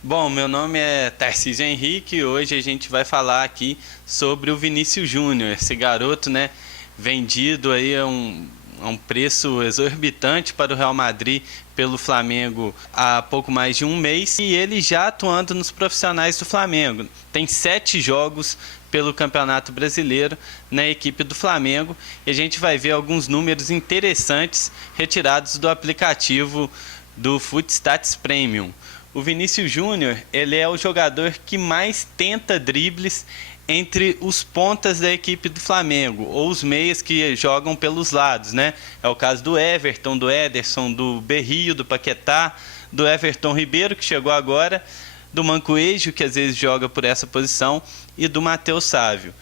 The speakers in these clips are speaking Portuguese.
Bom, meu nome é Tarcísio Henrique e hoje a gente vai falar aqui sobre o Vinícius Júnior, esse garoto, né, vendido aí a um preço exorbitante para o Real Madrid pelo Flamengo há pouco mais de um mês e ele já atuando nos profissionais do Flamengo. Tem 7 jogos pelo Campeonato Brasileiro na equipe do Flamengo e a gente vai ver alguns números interessantes retirados do aplicativo do Footstats Premium. O Vinícius Júnior, ele é o jogador que mais tenta dribles entre os pontas da equipe do Flamengo, ou os meias que jogam pelos lados, né? É o caso do Everton, do Ederson, do Berrio, do Paquetá, do Everton Ribeiro, que chegou agora, do Mancoejo, que às vezes joga por essa posição, e do Matheus Sávio.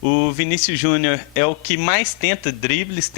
O Vinícius Júnior é o que mais tenta dribles,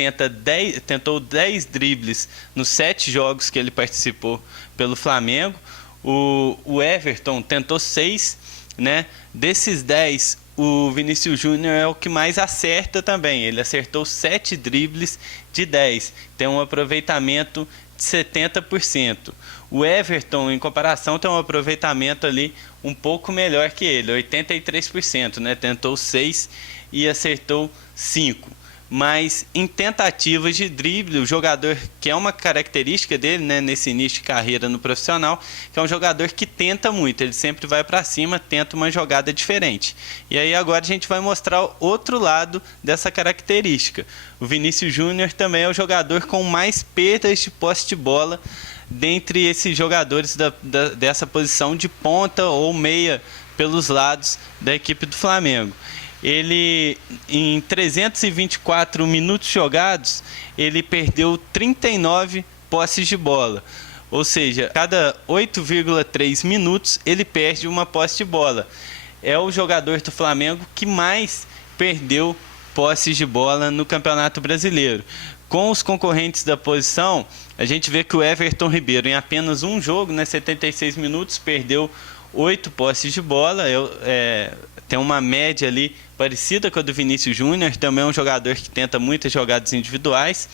tentou 10 dribles nos 7 jogos que ele participou pelo Flamengo. O Everton tentou 6, né? Desses 10, o Vinícius Júnior é o que mais acerta também. Ele acertou 7 dribles de 10. Tem um aproveitamento de 70%. O Everton, em comparação, tem um aproveitamento ali um pouco melhor que ele, 83%, né? Tentou 6 e acertou 5. Mas em tentativas de drible, o jogador, que é uma característica dele, né, nesse início de carreira no profissional, que é um jogador que tenta muito, ele sempre vai para cima, tenta uma jogada diferente. E aí agora a gente vai mostrar o outro lado dessa característica. O Vinícius Júnior também é o jogador com mais perdas de posse de bola dentre esses jogadores dessa posição de ponta ou meia pelos lados da equipe do Flamengo. Ele, em 324 minutos jogados, ele perdeu 39 posses de bola. Ou seja, cada 8,3 minutos ele perde uma posse de bola. É o jogador do Flamengo que mais perdeu posses de bola no Campeonato Brasileiro. Com os concorrentes da posição, a gente vê que o Everton Ribeiro, em apenas um jogo, 76 minutos, perdeu 8 posses de bola. Tem uma média ali parecida com a do Vinícius Júnior, também é um jogador que tenta muitas jogadas individuais.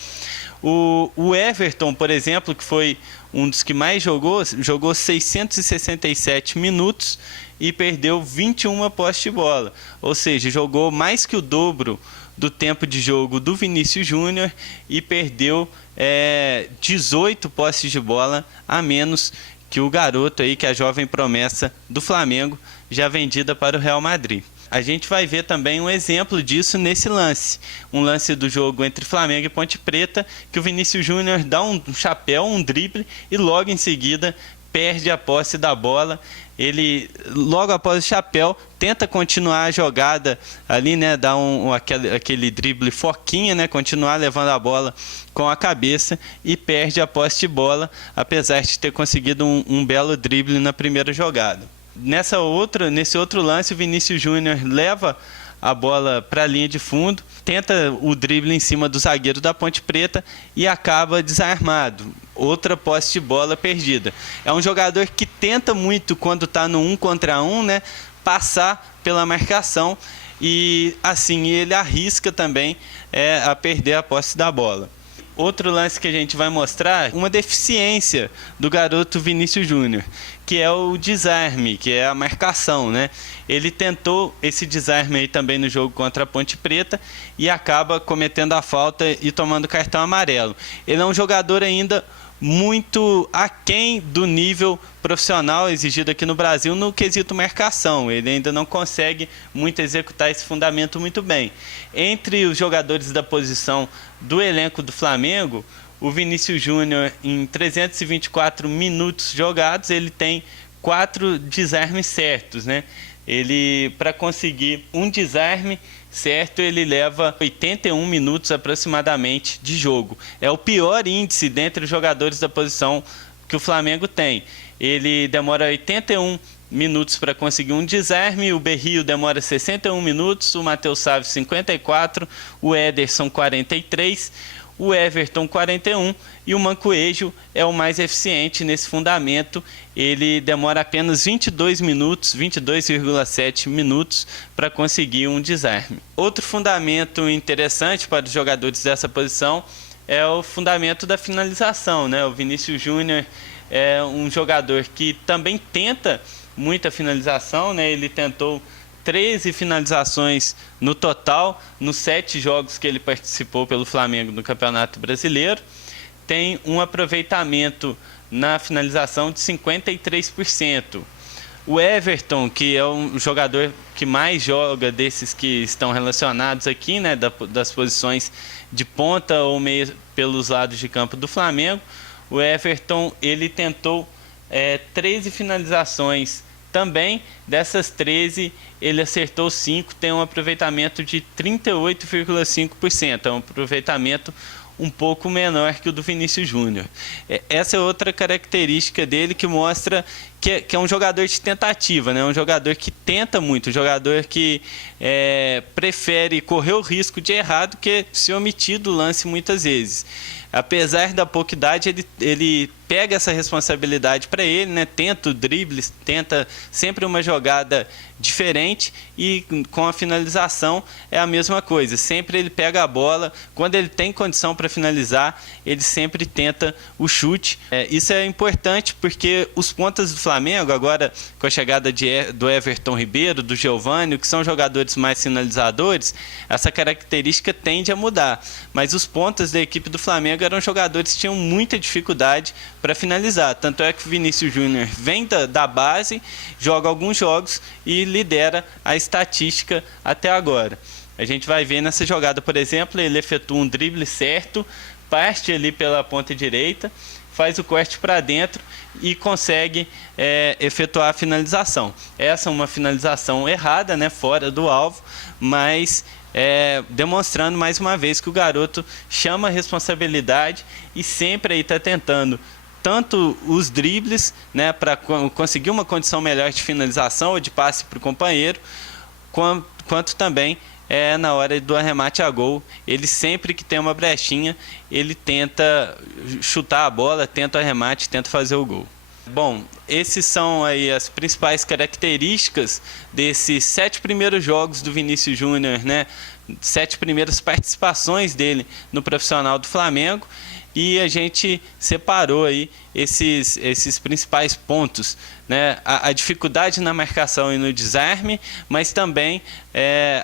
O Everton, por exemplo, que foi um dos que mais jogou 667 minutos e perdeu 21 posses de bola. Ou seja, jogou mais que o dobro do tempo de jogo do Vinícius Júnior e perdeu 18 posses de bola a menos que o garoto aí, que é a jovem promessa do Flamengo, já vendida para o Real Madrid. A gente vai ver também um exemplo disso nesse lance. Um lance do jogo entre Flamengo e Ponte Preta, que o Vinícius Júnior dá um chapéu, um drible, e logo em seguida perde a posse da bola. Ele, logo após o chapéu, tenta continuar a jogada ali, né? Dar aquele drible foquinha, né? Continuar levando a bola com a cabeça e perde a posse de bola, apesar de ter conseguido um belo drible na primeira jogada. Nesse outro lance, o Vinícius Júnior leva a bola para a linha de fundo, tenta o drible em cima do zagueiro da Ponte Preta e acaba desarmado. Outra posse de bola perdida. É um jogador que tenta muito, quando está no 1 contra 1, né, passar pela marcação, e assim ele arrisca também a perder a posse da bola. Outro lance que a gente vai mostrar, uma deficiência do garoto Vinícius Júnior, que é o desarme, que é a marcação, né? Ele tentou esse desarme aí também no jogo contra a Ponte Preta e acaba cometendo a falta e tomando cartão amarelo. Ele é um jogador ainda muito aquém do nível profissional exigido aqui no Brasil no quesito marcação. Ele ainda não consegue muito executar esse fundamento muito bem. Entre os jogadores da posição do elenco do Flamengo, o Vinícius Júnior, em 324 minutos jogados, ele tem 4 desarmes certos, né? Ele, para conseguir um desarme certo, ele leva 81 minutos aproximadamente de jogo. É o pior índice dentre os jogadores da posição que o Flamengo tem. Ele demora 81 minutos para conseguir um desarme, o Berrio demora 61 minutos, o Matheus Sávio 54, o Ederson 43, o Everton 41 e o Mancoejo é o mais eficiente nesse fundamento. Ele demora apenas 22 minutos, 22,7 minutos para conseguir um desarme. Outro fundamento interessante para os jogadores dessa posição é o fundamento da finalização, né? O Vinícius Júnior é um jogador que também tenta muita finalização, né? Ele tentou 13 finalizações no total, nos 7 jogos que ele participou pelo Flamengo no Campeonato Brasileiro. Tem um aproveitamento na finalização de 53%. O Everton, que é um jogador que mais joga desses que estão relacionados aqui, né, das posições de ponta ou meio pelos lados de campo do Flamengo, o Everton ele tentou 13 finalizações também. Dessas 13, ele acertou 5, tem um aproveitamento de 38,5%. É um aproveitamento um pouco menor que o do Vinícius Júnior. Essa é outra característica dele que mostra que é um jogador de tentativa, né? Um jogador que tenta muito, um jogador que prefere correr o risco de errar do que se omitir do lance muitas vezes. Apesar da pouca idade, ele pega essa responsabilidade para ele, né? Tenta o drible, tenta sempre uma jogada diferente, e com a finalização é a mesma coisa. Sempre ele pega a bola, quando ele tem condição para finalizar, ele sempre tenta o chute. Isso é importante porque os pontas do Flamengo, agora com a chegada do Everton Ribeiro, do Giovânio, que são jogadores mais finalizadores, essa característica tende a mudar. Mas os pontas da equipe do Flamengo eram jogadores que tinham muita dificuldade para finalizar. Tanto é que o Vinícius Júnior vem da base, joga alguns jogos e lidera a estatística até agora. A gente vai ver nessa jogada, por exemplo, ele efetua um drible certo, parte ali pela ponta direita, faz o corte para dentro e consegue efetuar a finalização. Essa é uma finalização errada, né, fora do alvo, mas demonstrando mais uma vez que o garoto chama a responsabilidade e sempre aí está tentando tanto os dribles, né, para conseguir uma condição melhor de finalização ou de passe para o companheiro, quanto também na hora do arremate a gol. Ele sempre que tem uma brechinha, ele tenta chutar a bola, tenta o arremate, tenta fazer o gol. Bom, esses são aí as principais características desses 7 primeiros jogos do Vinícius Júnior, né? 7 primeiras participações dele no profissional do Flamengo. E a gente separou aí esses principais pontos, né? A dificuldade na marcação e no desarme, mas também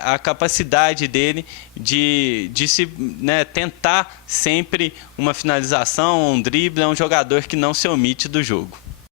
a capacidade dele de se, né, tentar sempre uma finalização, um drible. É um jogador que não se omite do jogo.